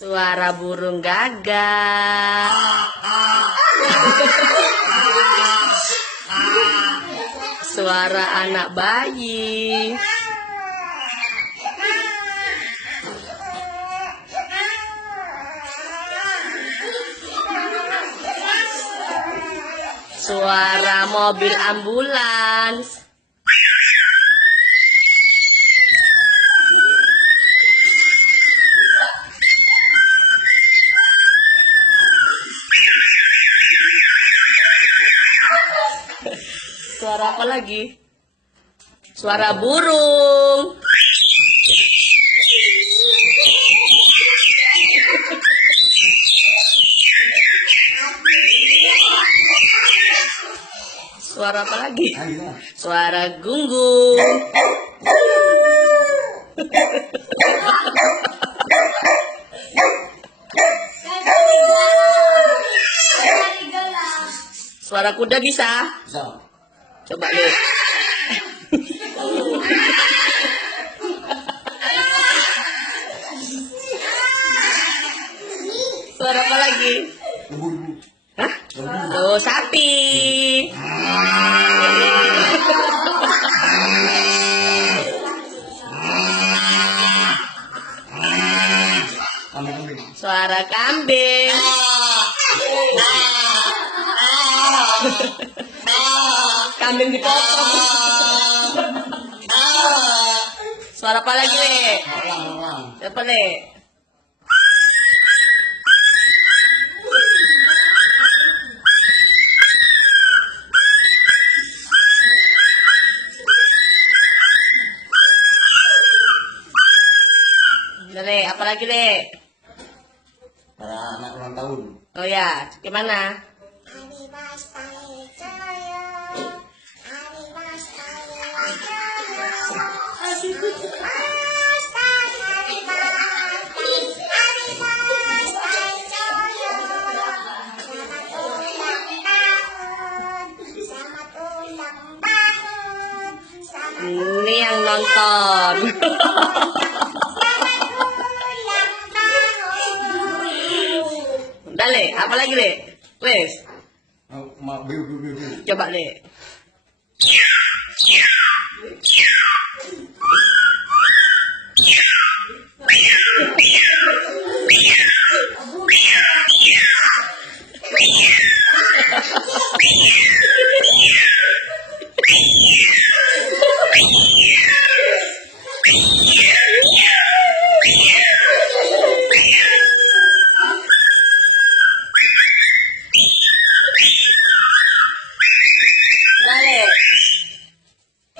Suara burung gagak. Suara anak bayi. Suara mobil ambulans. Suara apa lagi? Suara burung. Suara apa lagi? Suara gunggung. Suara kuda bisa? Bisa. Coba deh. Suara apa lagi? Hah? Tuh, sapi. Suara kambing. Kambing dipotong. Suara apa lagi, Le? Apa, Le? Le, apa lagi, Le? Kayak anak ulang tahun. Oh ya, gimana? Ini yang nonton. Udah, Le, apa lagi, Le? Wes, coba, Le.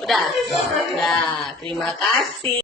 Udah? Udah. Terima kasih.